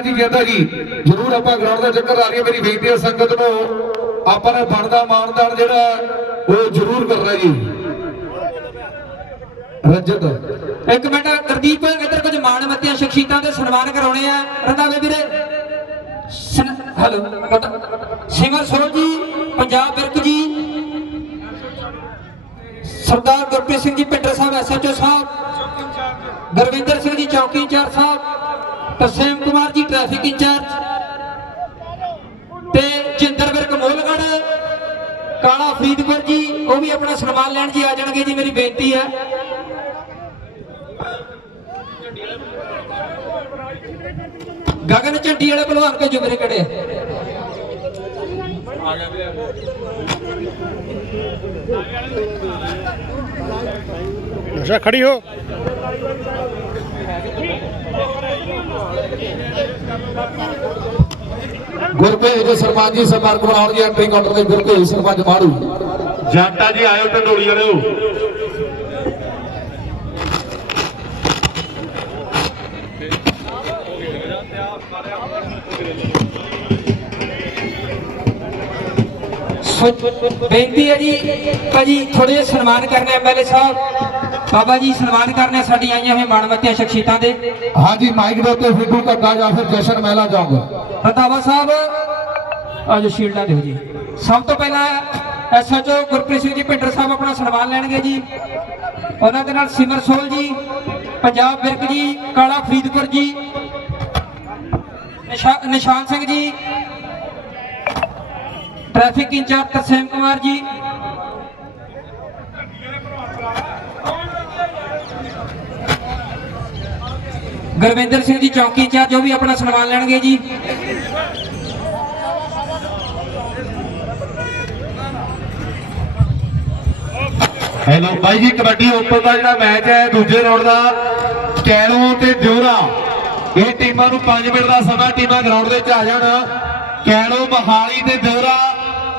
ਜੀ ਕਹਿੰਦਾ ਜੀ? ਜਰੂਰ ਆਪਾਂ ਗਰਾਊਂਡ ਦਾ ਚੱਕਰ ਲਾ ਲਈਏ, ਮੇਰੀ ਬੇਨਤੀ ਹੈ ਸੰਗਤ ਨੂੰ, ਆਪਾਂ ਨੇ ਬਣਦਾ ਮਾਨਦਾਨ ਜਿਹੜਾ ਉਹ ਜਰੂਰ ਕਰਨਾ ਜੀ। ਰਜਤ। ਇੱਕ ਮਿੰਟ, ਗੁਰਦੀਪ, ਇੱਧਰ ਕੁਝ ਮਾਣਮੱਤੀਆਂ ਸ਼ਖਸੀਅਤਾਂ ਦੇ ਸਨਮਾਨ ਕਰਾਉਣੇ ਆ। ਰੰਦਾਵੇ ਵੀਰੇ। ਸਨ- ਹੈਲੋ ਸੋਲ ਜੀ, ਪੰਜਾਬ ਬਿਰਕ ਜੀ। ਸਰਦਾਰ ਗੁਰਪ੍ਰੀਤ ਸਿੰਘ ਜੀ, ਪਿੰਡਰ ਸਾਹਿਬ ਐਸਐਚਓ ਸਾਹਿਬ। ਗੁਰਵਿੰਦਰ ਸਿੰਘ ਜੀ, ਚੌਕੀ incharge Sahib. Tarsem traffic incharge ਤੇ ਜਿੰਦਰ ਵਿਰਕ ਮੋਲਗੜ ਕਾਲਾ ਫਰੀਦਕੋਟ ਜੀ, ਉਹ ਵੀ ਆਪਣਾ ਸਨਮਾਨ ਲੈਣ ਜੀ ਆ ਜਾਣਗੇ ਜੀ, ਮੇਰੀ ਬੇਨਤੀ ਹੈ। ਗਗਨ ਝੰਡੀ ਵਾਲੇ ਭਲਵਾਨ ਕੇ ਜੁਗਰੇ ਕੜੇ ਅੱਛਾ ਖੜੀ ਹੋ। ਗੁਰਪ੍ਰੀਤ ਸਰਪੰਚ ਜੀ ਸਰਦਾਰ ਬਣਾਉਣ ਜੀ ਐਂਟਰੀ ਕਾਊਂਟਰ ਤੇ ਗੁਰਪ੍ਰੀਤ ਸਰਪੰਚ ਮਾੜੂ ਜੱਟਾ ਜੀ ਆਇਓ ਢੰਡੋਲੀ ਵਾਲਿਓ। ਸੋ, ਬੇਨਤੀ ਹੈ ਜੀ ਭਾਜੀ ਥੋੜੇ ਜਿਹਾ ਸਨਮਾਨ ਕਰਨੇ ਐਮਐਲਏ ਸਾਹਿਬ। ਬਾਬਾ ਜੀ ਸਨਮਾਨ ਕਰਨੇ ਸਾਡੀ ਆਈਆਂ ਹੋਈਆਂ ਮਾਣਮੱਤੀਆਂ ਸ਼ਖਸੀਅਤਾਂ ਦੇ। ਹਾਂਜੀ ਮਾਈਕ ਦੇ ਉੱਤੇ ਫਿੱਟੂ ਕੱਗਾ ਜਾਂ ਫਿਰ ਜਸ਼ਨ ਮਹਿਲਾ ਜਾਊਗਾ। ਰਤਾਵਾ ਸਾਹਿਬ ਆਜੋ ਸ਼ੀਲਡਾਂ ਦਿਓ ਜੀ। ਸਭ ਤੋਂ ਪਹਿਲਾਂ ਐਸਐਚਓ ਗੁਰਪ੍ਰੀਤ ਸਿੰਘ ਜੀ ਪਿੰਡਰ ਸਾਹਿਬ ਆਪਣਾ ਸਨਮਾਨ ਲੈਣਗੇ ਜੀ। ਉਹਨਾਂ ਦੇ ਨਾਲ ਸਿਮਰ ਸੋਲ ਜੀ ਪੰਜਾਬ ਬਿਰਕ ਜੀ ਕਾਲਾ ਫਰੀਦਕੋਟ ਜੀ ਨਿਸ਼ਾ- ਨਿਸ਼ਾਨ ਸਿੰਘ ਜੀ ਟ੍ਰੈਫਿਕ ਇੰਚਾਰਜ ਤਰਸੇਮ ਕੁਮਾਰ ਜੀ ਗੁਰਵਿੰਦਰ ਸਿੰਘ ਜੀ ਚੌਕੀ ਇੰਚਾਰਜ ਉਹ ਵੀ ਆਪਣਾ ਸਨਮਾਨ ਲੈਣਗੇ ਜੀ। ਹੈਲੋ ਬਾਈ ਜੀ, ਕਬੱਡੀ ਓਪਨ ਦਾ ਜਿਹੜਾ ਮੈਚ ਹੈ, ਦੂਜੇ ਰਾਉਂਡ ਦਾ ਕੈਲੋ ਤੇ ਦਿਉਰਾ ਇਹ ਟੀਮਾਂ ਨੂੰ 5 ਮਿੰਟ ਦਾ ਸਮਾਂ ਟੀਮਾਂ ਗਰਾਊਂਡ ਦੇ ਵਿੱਚ ਆ ਜਾਣ। ਕੈਲੋ ਮਹਾਲੀ ਤੇ ਦਿਉਰਾ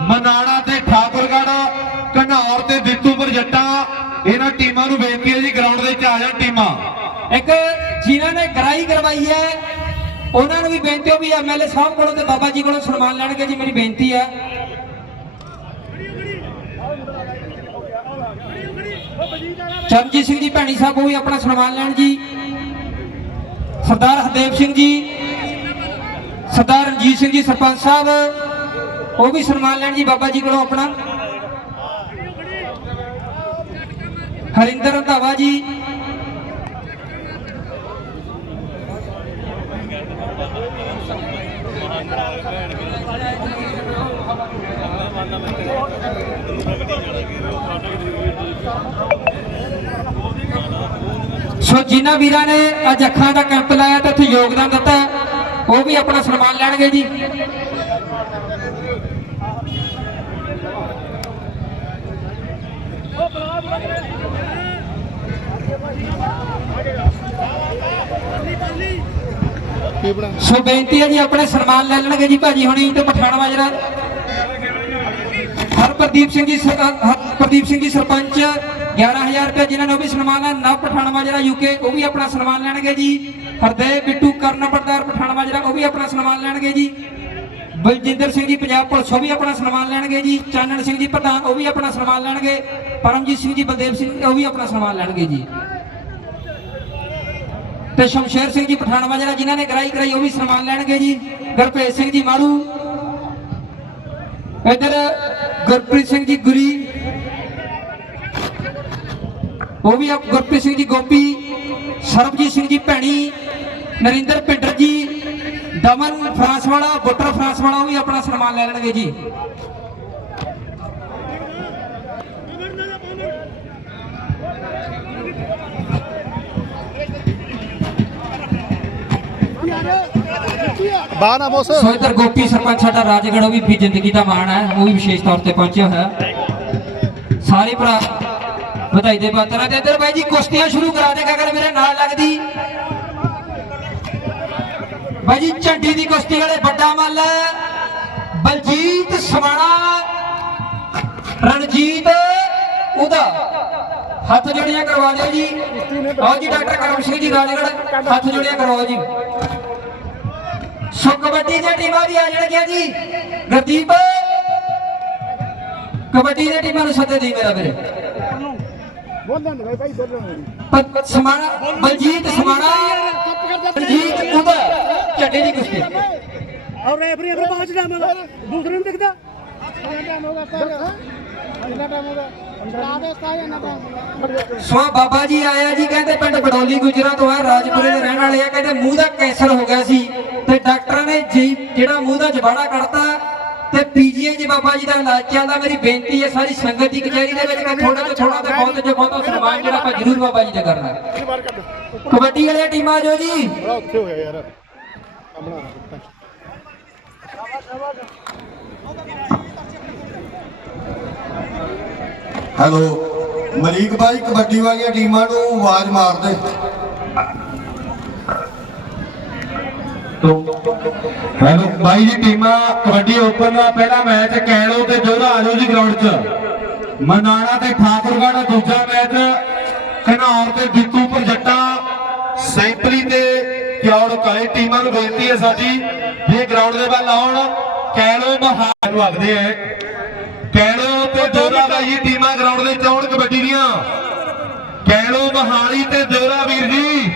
ਮਨਾਣਾ ਤੇ ਠਾਕੁਰਗੜ੍ਹ, ਘਨੌਰ ਤੇ ਦਿੱਤੂਪੁਰ ਜੱਟਾ ਇਹਨਾਂ ਟੀਮਾਂ ਨੂੰ ਬੇਨਤੀ ਹੈ ਜੀ ਗਰਾਊਂਡ ਦੇ ਵਿੱਚ ਆ ਜਾਣ ਟੀਮਾਂ। ਇੱਕ ਜਿਨ੍ਹਾਂ ਨੇ ਗਰਾਈ ਕਰਵਾਈ ਹੈ, ਉਹਨਾਂ ਨੂੰ ਵੀ ਬੇਨਤੀ ਹੋ ਵੀ ਐਮਐਲਏ ਸਾਹਿਬ ਕੋਲੋਂ ਤੇ ਬਾਬਾ ਜੀ ਕੋਲੋਂ ਸਨਮਾਨ ਲੈਣਗੇ ਜੀ, ਮੇਰੀ ਬੇਨਤੀ ਹੈ। ਚਰਨਜੀਤ ਸਿੰਘ ਜੀ, ਭੈਣੀ ਸਾਹਿਬ ਉਹ ਵੀ ਆਪਣਾ ਸਨਮਾਨ ਲੈਣ ਜੀ। ਸਰਦਾਰ ਹਰਦੇਵ ਸਿੰਘ ਜੀ, ਸਰਦਾਰ ਰਣਜੀਤ ਸਿੰਘ ਜੀ, ਸਰਪੰਚ ਸਾਹਿਬ, ਉਹ ਵੀ ਸਨਮਾਨ ਲੈਣ ਜੀ, ਬਾਬਾ ਜੀ ਕੋਲੋਂ ਆਪਣਾ। ਹਰਿੰਦਰ ਰੰਧਾਵਾ ਜੀ ਸੋ ਜਿਨ੍ਹਾਂ ਵੀਰਾਂ ਨੇ ਅੱਜ ਅੱਖਾਂ ਦਾ ਕੈਂਪ ਲਾਇਆ ਤੇ ਇੱਥੇ ਯੋਗਦਾਨ ਦਿੱਤਾ, ਉਹ ਵੀ ਆਪਣਾ ਸਨਮਾਨ ਲੈਣਗੇ ਜੀ। ਕੀ ਸੋ ਬੇਨਤੀ ਹੈ ਜੀ ਆਪਣੇ ਸਨਮਾਨ ਲੈ ਲੈਣਗੇ ਜੀ ਭਾਜੀ ਹੁਣੀ ਤੇ ਪਠਾਨ ਮਾਜਰਾ। ਹਰਪ੍ਰਦੀਪ ਸਿੰਘ ਜੀ ਸਰ- ਅ, ਹਰਪ੍ਰਦੀਪ ਸਿੰਘ ਜੀ ਸਰਪੰਚ 11000 ਰੁਪਏ ਜਿਨ੍ਹਾਂ ਨੇ ਉਹ ਵੀ ਸਨਮਾਨ ਹੈ ਨਵ ਪਠਾਨ ਮਾਜਰਾ ਯੂਕੇ ਉਹ ਵੀ ਆਪਣਾ ਸਨਮਾਨ ਲੈਣਗੇ ਜੀ। ਹਰਦੇਵ ਬਿੱਟੂ ਕਰਨ ਪਰਦਾਰ ਪਠਾਨ ਮਾਜਰਾ ਉਹ ਵੀ ਆਪਣਾ ਸਨਮਾਨ ਲੈਣਗੇ ਜੀ। ਬਲਜਿੰਦਰ ਸਿੰਘ ਜੀ ਪੰਜਾਬ ਪੁਲਿਸ ਉਹ ਵੀ ਆਪਣਾ ਸਨਮਾਨ ਲੈਣਗੇ ਜੀ। ਚਾਨਣ ਸਿੰਘ ਜੀ ਪ੍ਰਧਾਨ ਉਹ ਵੀ ਆਪਣਾ ਸਨਮਾਨ ਲੈਣਗੇ। ਪਰਮਜੀਤ ਸਿੰਘ ਜੀ ਬਲਦੇਵ ਸਿੰਘ ਉਹ ਵੀ ਆਪਣਾ ਸਨਮਾਨ ਲੈਣਗੇ ਜੀ। ਤੇ ਸ਼ਮਸ਼ੇਰ ਸਿੰਘ ਜੀ ਪਠਾਨਵਾ ਜਿਹੜਾ ਜਿਨ੍ਹਾਂ ਨੇ ਗਰਾਈ ਕਰਾਈ ਉਹ ਵੀ ਸਨਮਾਨ ਲੈਣਗੇ ਜੀ। ਗੁਰਪ੍ਰੀਤ ਸਿੰਘ ਜੀ ਮਾੜੂ ਇਧਰ ਗੁਰਪ੍ਰੀਤ ਸਿੰਘ ਜੀ ਗੁਰੀ। ਉਹ ਵੀ ਆਪ ਗੁਰਪ੍ਰੀਤ ਸਿੰਘ ਜੀ ਗੋਪੀ। ਸਰਬਜੀਤ ਸਿੰਘ ਜੀ ਭੈਣੀ। ਨਰਿੰਦਰ ਪਿੰਡਰ ਜੀ। ਦਮਨ ਫਰਾਂਸ ਵਾਲਾ ਬੁੱਟਰ ਫਰਾਂਸ ਵਾਲਾ ਉਹ ਵੀ ਆਪਣਾ ਸਨਮਾਨ ਲੈ ਲੈਣਗੇ ਜੀ। ਬਾਹਰ ਨਾ ਬੋਸ। ਸੋ ਇਧਰ ਗੋਪੀ ਸਰਪੰਚ ਸਾਡਾ ਰਾਜਗੜ੍ਹ ਵੀ ਵੀ ਜ਼ਿੰਦਗੀ ਦਾ ਮਾਣ ਹੈ, ਉਹ ਵੀ ਵਿਸ਼ੇਸ਼ ਤੌਰ ਤੇ ਪਹੁੰਚਿਆ ਹੋਇਆ। ਸਾਰੇ ਭਰਾ ਵਧਾਈ ਦੇ ਪਾਤਰ ਤੇ ਇਧਰ ਬਾਈ ਜੀ, ਕੁਸ਼ਤੀਆਂ ਸ਼ੁਰੂ ਕਰਾ ਦੇ, ਅਗਰ ਮੇਰੇ ਨਾਲ ਲੱਗਦੀ। ਬਾਈ ਜੀ, ਝੰਡੀ ਦੀ ਕੁਸ਼ਤੀ ਵਾਲੇ ਵੱਡਾ ਮੱਲ ਬਲਜੀਤ ਸਵਾਣਾ ਰਣਜੀਤ ਉਹਦਾ ਹੱਥ ਜੋੜੀਆਂ ਕਰਵਾ ਦਿਓ ਜੀ। ਆਓ ਜੀ, ਡਾਕਟਰ ਕਰਮ ਸਿੰਘ ਜੀ, ਰਾਜਗੜ੍ਹ, ਹੱਥ ਜੋੜੀਆਂ ਕਰਵਾਓ ਜੀ। ਸੋ ਕਬੱਡੀ ਦੀਆਂ ਟੀਮਾਂ ਵੀ ਆ ਜਾਣਗੀਆਂ ਜੀ। ਗਦੀਬ ਕਬੱਡੀ ਦੀਆਂ ਟੀਮਾਂ ਨੂੰ ਸੱਦੇ ਦੀ ਮੇਰਾ ਵੀਰੇ। ਬੋਲਣ ਦੇ ਭਾਈ ਬੋਲਣ ਸਮਾਣਾ, ਬਲਜੀਤ ਸਮਾਣਾ, ਬਲਜੀਤ ਉਹਦਾ ਝੱਡੇ ਦੀ ਕੁਸ਼ਤੀ। ਔਰ ਰੈਫਰੀ ਅਗਰ ਪਹੁੰਚਦਾ ਮੈਂ ਦੂਸਰੇ ਨੂੰ ਦਿਖਦਾ। ਕਿੰਨਾ ਸਵਾ ਬਾਬਾ ਜੀ ਆਇਆ ਜੀ ਕਹਿੰਦੇ ਪਿੰਡ ਬਡੌਲੀ ਗੁਜਰਾ ਤੋਂ ਆ ਰਾਜਪੁਰੇ ਦੇ ਰਹਿਣ ਵਾਲੇ ਆ। ਕਹਿੰਦੇ ਮੂੰਹ ਦਾ ਕੈਂਸਰ ਹੋ ਗਿਆ ਸੀ ਤੇ ਡਾਕਟਰਾਂ ਨੇ ਜਿਹੜਾ ਮੂੰਹ ਦਾ ਜਵਾੜਾ ਕੱਢਤਾ ਤੇ ਪੀਜੀਏ ਜੀ ਬਾਬਾ ਜੀ ਦਾ ਇਲਾਜ ਚੱਲਦਾ। ਮੇਰੀ ਬੇਨਤੀ ਹੈ ਸਾਰੀ ਸੰਗਤ ਦੀ ਕਚਹਿਰੀ ਦੇ ਵਿੱਚ ਮੈਂ ਥੋੜਾ ਜਿਹਾ ਥੋੜਾ ਤੇ ਬਹੁਤ ਜਿਹਾ ਬਹੁਤ ਸਨਮਾਨ ਜਿਹੜਾ ਆਪਾਂ ਜ਼ਰੂਰ ਬਾਬਾ ਜੀ ਦਾ ਕਰਨਾ ਕਬੱਡੀ ਵਾਲੀਆਂ ਟੀਮਾਂ ਜੋ ਜੀ। ਬੜਾ ਉੱਥੇ ਹੋਇਆ ਯਾਰ। ਆਪਣਾ ਸ਼ਾਬਾਸ਼ ਹੈਲੋ, ਮਲੀਕ ਭਾਈ, ਕਬੱਡੀ ਵਾਲੀਆਂ ਟੀਮਾਂ ਨੂੰ ਆਵਾਜ਼ ਮਾਰ ਦੇ। ਹੈਲੋ ਬਾਈ ਜੀ, ਟੀਮਾਂ ਕਬੱਡੀ ਓਪਨ ਦਾ ਪਹਿਲਾ ਮੈਚ ਕੈਲੋ ਤੇ ਜੋਧਾ ਆਜੋ ਜੀ ਗਰਾਊਂਡ 'ਚ। ਮਨਾਣਾ ਤੇ ਠਾਕੁਰਗੜ੍ਹ ਦੂਜਾ ਮੈਚ, ਘਨੌਰ ਤੇ ਬਿੱਤੂਪੁਰ ਜੱਟਾ ਸੈਂਪਲੀ ਤੇ ਕਿਉੜ ਕਾਲੇ ਟੀਮਾਂ ਨੂੰ ਬੇਨਤੀ ਹੈ ਸਾਡੀ ਵੀ ਗਰਾਊਂਡ ਦੇ ਵੱਲ ਆਉਣ ਕੈਲੋ ਮਹਾਨ ਨੂੰ ਆਖਦੇ ਆ ਕੈਲੋ ਤੇ ਜੋਧਾ ਟੀਮਾਂ ਗਰਾਊਂਡ ਦੇ ਵਿੱਚ ਆਉਣ ਕਬੱਡੀ ਦੀਆਂ। ਕਹਿ ਕੈਲੋ ਮਹਾਲੀ ਤੇ ਜੋਰਾ ਵੀਰ ਜੀ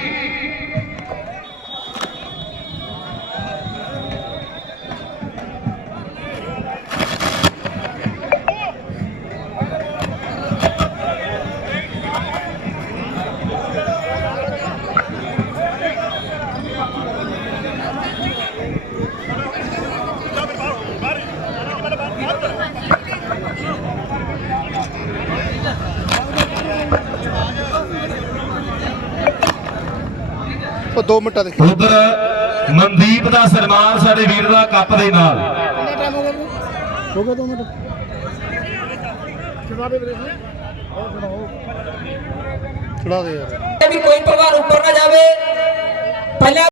ਉਹ 2 ਮਿੰਟਾਂ ਦੇ ਉਧਰ ਮਨਦੀਪ ਦਾ ਸਨਮਾਨ ਸਾਡੇ ਵੀਰ ਦਾ ਕੱਪ ਦੇ ਨਾਲ। ਕਿੰਨਾ ਟਾਈਮ ਹੋ ਗਿਆ ਹੋ ਗਿਆ 2 ਮਿੰਟ। ਚੜਾ ਦੇ ਵੀਰੇ ਹੋਰ ਸੁਣਾਓ ਚੜਾ ਦੇ ਯਾਰ। ਵੀ ਕੋਈ ਪਰਿਵਾਰ ਉੱਪਰ ਨਾ ਜਾਵੇ। ਪਹਿਲਾਂ